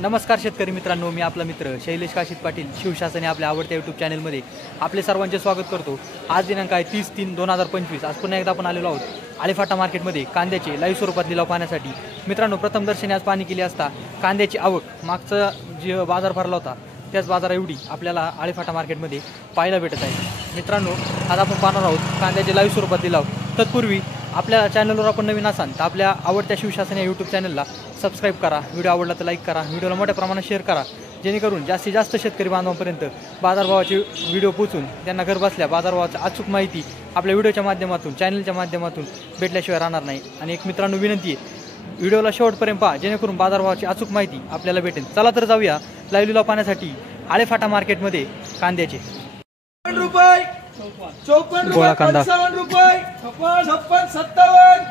नमस्कार शेतकरी मित्रांनो, मी आपला मित्र शैलेश काशीत पाटील शिवशासने आपल्या आवडत्या यूट्यूब चॅनलमध्ये आपले सर्वांचे स्वागत करतो। आज दिनांक आहे 30/3/2025। आज पुन्हा एकदा आपण आलेलो आहोत आलेफाटा मार्केटमध्ये कांद्याचे लाईव्ह स्वरूपात लिलाव पाहण्यासाठी। मित्रांनो, प्रथम दर्शनी आज पाहणी केली असता कांद्याची आवक मागचा जे बाजार भरला होता त्याच बाजारा एवढी आपल्याला आलेफाटा मार्केटमध्ये पाहायला भेटत आहे। मित्रांनो, आज आपण पाहणार आहोत कांद्याचे लाईव्ह स्वरूपात लिलाव। तत्पूर्वी आपल्या चॅनलवर आपण नवीन असाल तर आपल्या आवडत्या शिवशासन या यूट्यूब चॅनलला सबस्क्राईब करा, व्हिडिओ आवडला तर लाईक करा, व्हिडिओला मोठ्या प्रमाणात शेअर करा, जेणेकरून जास्तीत जास्त शेतकरी बांधवांपर्यंत बाजारभावाचे व्हिडिओ पोहोचून त्यांना घर बसल्या बाजारभावाची अचूक माहिती आपल्या व्हिडिओच्या माध्यमातून चॅनलच्या माध्यमातून भेटल्याशिवाय राहणार नाही। आणि एक मित्रांनो विनंती आहे, व्हिडिओला शेवटपर्यंत पहा, जेणेकरून बाजारभावाची अचूक माहिती आपल्याला भेटेल। चला तर जाऊया लाईव्ह लिलाव पाहण्यासाठी आलेफाटा मार्केटमध्ये कांद्याचे। रुपये 54 गोळा कांदा 55 रुपये 56 57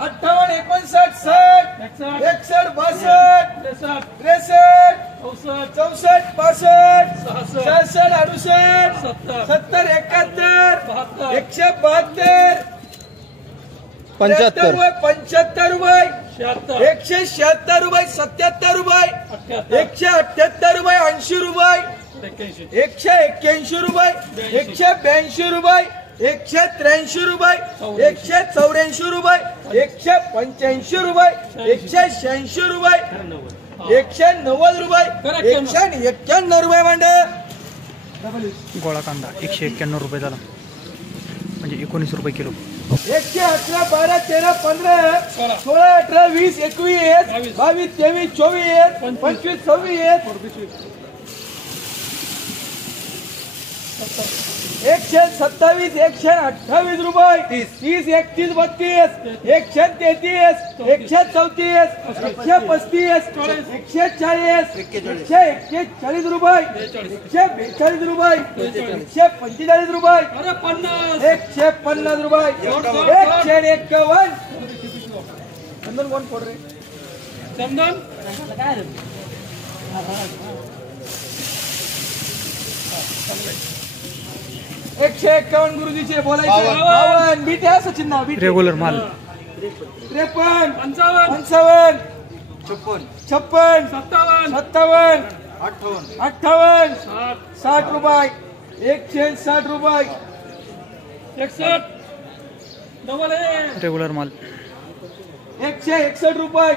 58 59 60 61 62 63 64 65 66 68 70 71 172 75 रुपये 176 रुपये 77 रुपये 178 रुपये 80 रुपये 181 रुपये 182 रुपये 183 रुपये 184 रुपये 185 रुपये 186 रुपये 190 रुपये 191 रुपये मांडे। गोळा कांदा 191 रुपये झाला, म्हणजे 19 रुपये किलो। 111 12 13 15 16 18 20 21 22 23 24 25 26 127 128 रुपये 30 31 32 133 134 135 140 रुपये 142 रुपये 145 रुपये 150 रुपये 151 चंदन कोण फोड रे चंदन 151 गुरुजीचे बोलायचे 52 बीटे सचिन नाव बीटे रेग्युलर माल 53 55 56 57 58 60 रुपये 160 रुपये 61 रेग्युलर माल 161 रुपये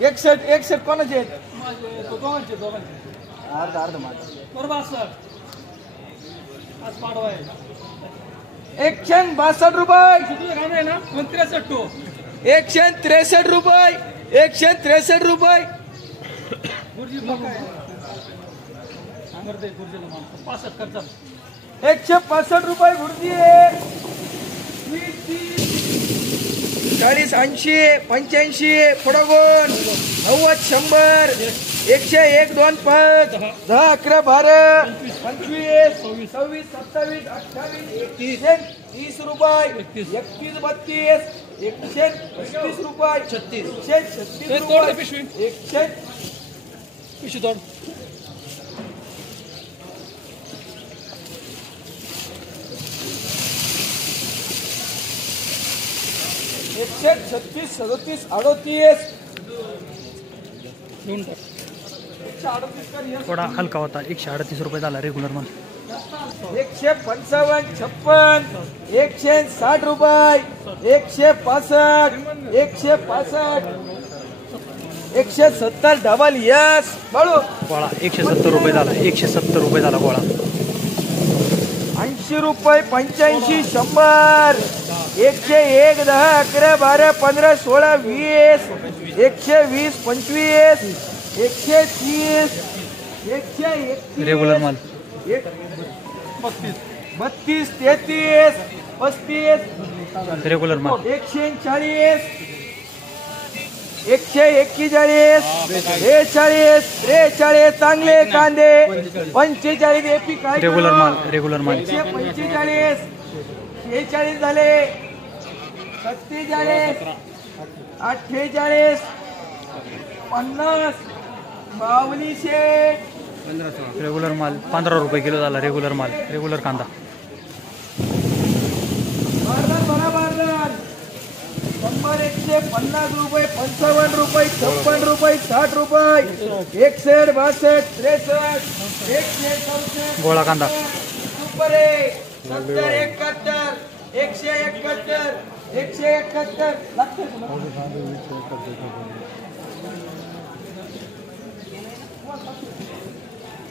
61 कोणाचे आहेत? अर्धा बरोबर 162 रुपये 163 रुपये 163 रुपये 165 रुपये गुरुजी 40 80 85 फडगोन 90 100 101 2 5 10 11 12 25 26 27 28 30 रुपये 31 32 135 रुपये 136 रुपये 136 37 38 थोडा हलका होता, 138 रुपये झाला रेग्युलर माल। 155 56 160 रुपये 165 165 170 डबल यस बाळू गोळा 170 रुपये झाला, 170 रुपये झाला गोळा। 80 रुपये 85 100 101 10 11 12 15 16 20 120 25 130 131 रेग्युलर माल 32 33 35 रेग्युलर माल 140 141 43 चांगले कांदे 45 एपी काय रेग्युलर माल 145 46 झाले 47 48 50 52 रेग्युलर माल 15 रुपये किलो झाला रेग्युलर माल, रेग्युलर कांदा। शंभर 150 रुपये 55 रुपये 56 रुपये 60 रुपये 61 62 63 164 गोळा कांदा सुपर आहे 70 71 171 171 लागते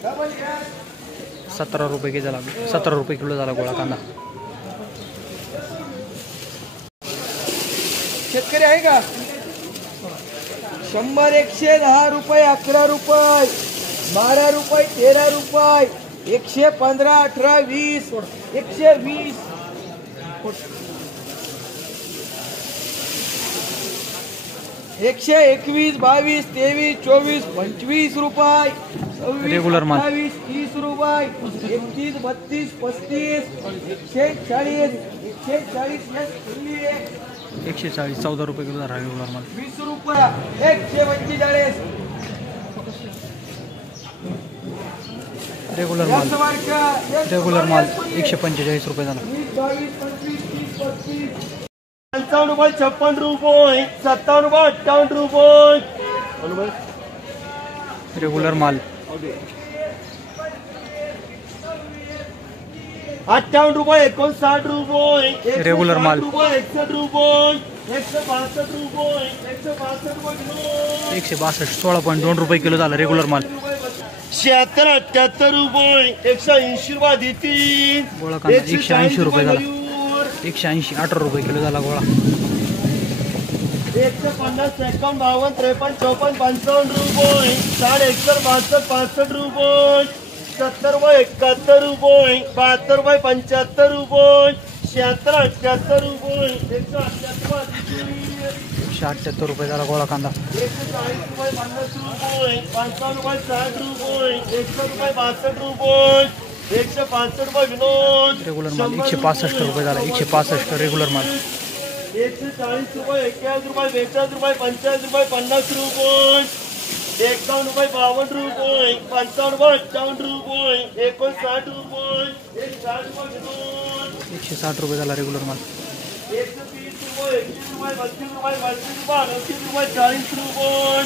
डबल गॅस 17 रुपये के झाला 17 रुपये किलो झाला गोळा कांदा. शेतकरी आहे का 100 110 रुपये 11 रुपये 12 रुपये 13 रुपये 115 18 20 120 121 22 23 24 25 रुपये 26 रेगुलर माल 28 30 रुपये 31 32 35 140 140 14 रुपये किलो झाला रेगुलर माल. 20 रुपये 145 रेगुलर माल 145 रुपये झाला. 55 रुपये 56 रुपये 57 रुपये 58 रुपये रेगुलर माल 58 रुपये 59 रुपये रेगुलर माल 61 रुपये 162 रुपये 162 रुपये 162 16.2 रुपये किलो झाला रेगुलर माल. 76 78 रुपये 180 रुपये देतील गोळा कांदा 180 रुपये झाला. 180 18 रुपये किलो झाला गोळा. 150 51 52 53 54 55 रुपये 60 61 62 65 रुपये 70 रुपये 71 रुपये 72 रुपये 75 रुपये 76 78 रुपये 178 रुपये झाला गोळा कांदा. 140 रुपये 50 रुपये 55 रुपये 60 रुपये 100 रुपये 62 रुपये 165 रुपये विनोद रेगुलर माल 165 रुपये झाला. 165 रेगुलर माल 140 रुपये 41 रुपये 42 रुपये 45 रुपये 50 रुपये 51 रुपये 52 रुपये 55 रुपये 58 रुपये 59 रुपये 160 रुपये विनोद 160 रुपये झाला रेगुलर माल. 130 रुपये 21 रुपये 32 रुपये 32 रुपये 38 रुपये 40 रुपये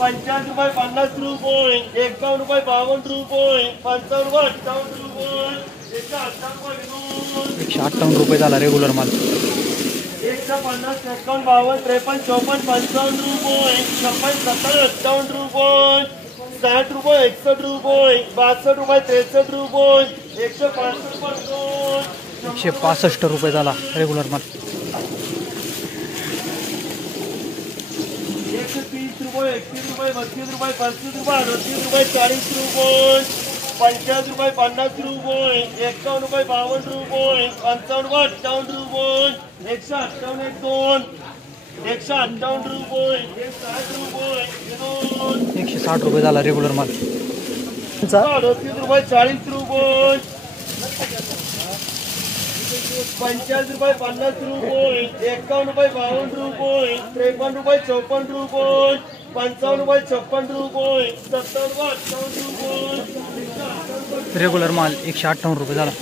50 रुपये 50 रुपये 51 रुपये 52 रुपये 55 रुपये 58 रुपये 158 रुपये विनोद 158 रुपये झाला रेगुलर माल. 150 51 52 53 54 55 रुपये 56 57 58 रुपये 60 रुपये 61 रुपये 62 रुपये 63 रुपये 165 रुपये 165 रुपये झाला रेगुलर माल. 130 रुपये 31 रुपये 32 रुपये 35 रुपये 38 रुपये 40 रुपये 50 रुपये 50 रुपये 51 रुपये 52 रुपये 55 रुपये 58 रुपये 158 158 रुपये 160 रुपये 160 रुपये झाला रेगुलर माल. 38 रुपये 40 रुपये 50 रुपये 50 रुपये 51 रुपये 52 रुपये 53 रुपये 54 रुपये 55 रुपये 56 रुपये 70 रुपये 58 रुपये रेगुलर माल 158 रुपये झाला.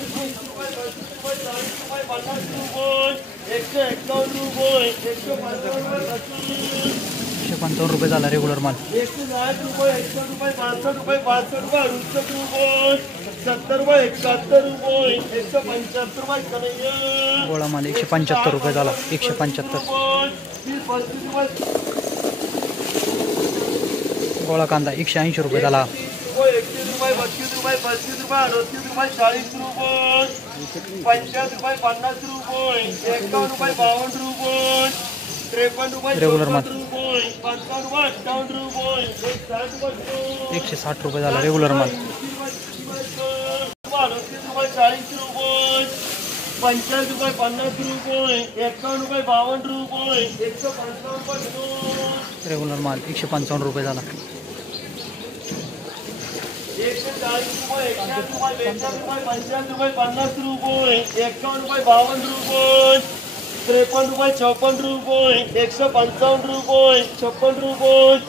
151 रुपये 155 रुपये झाला रेगुलर माल. 160 रुपये 61 रुपये 62 रुपये 65 रुपये 68 रुपये 70 रुपये 71 रुपये 175 रुपये कन्हैया गोळा माल 175 रुपये झाला. 175 गोळा कांदा 180 रुपये झाला. 31 रुपये 32 रुपये 35 रुपये 38 रुपये 40 रुपये 50 रुपये 50 रुपये 51 रुपये 52 रुपये 53 रुपये रेगुलर माल 55 रुपये 58 रुपये 160 रुपये झाला रेगुलर माल. 38 रुपये 40 रुपये 50 रुपये 50 रुपये 51 रुपये 52 रुपये 155 रुपये रेगुलर माल 155 रुपये झाला. 140 रुपये 41 रुपये 42 रुपये 55 रुपये 50 रुपये 51 रुपये 52 रुपये 53 रुपये 54 रुपये 155 रुपये 56 रुपये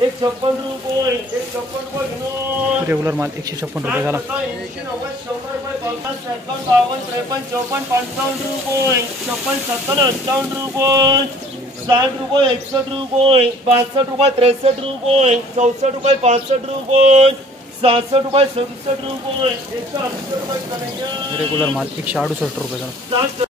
156 रुपये 156 रुपये घेऊन रेग्युलर माल 156 रुपये झाला. 80 90 100 रुपये 50 51 52 53 54 55 रुपये 56 57 58 रुपये 60 रुपये 61 रुपये 62 रुपये 63 रुपये 64 रुपये 65 रुपये 67 रुपये 67 रुपये 168 रुपये रेग्युलर माल 168 रुपये झाला.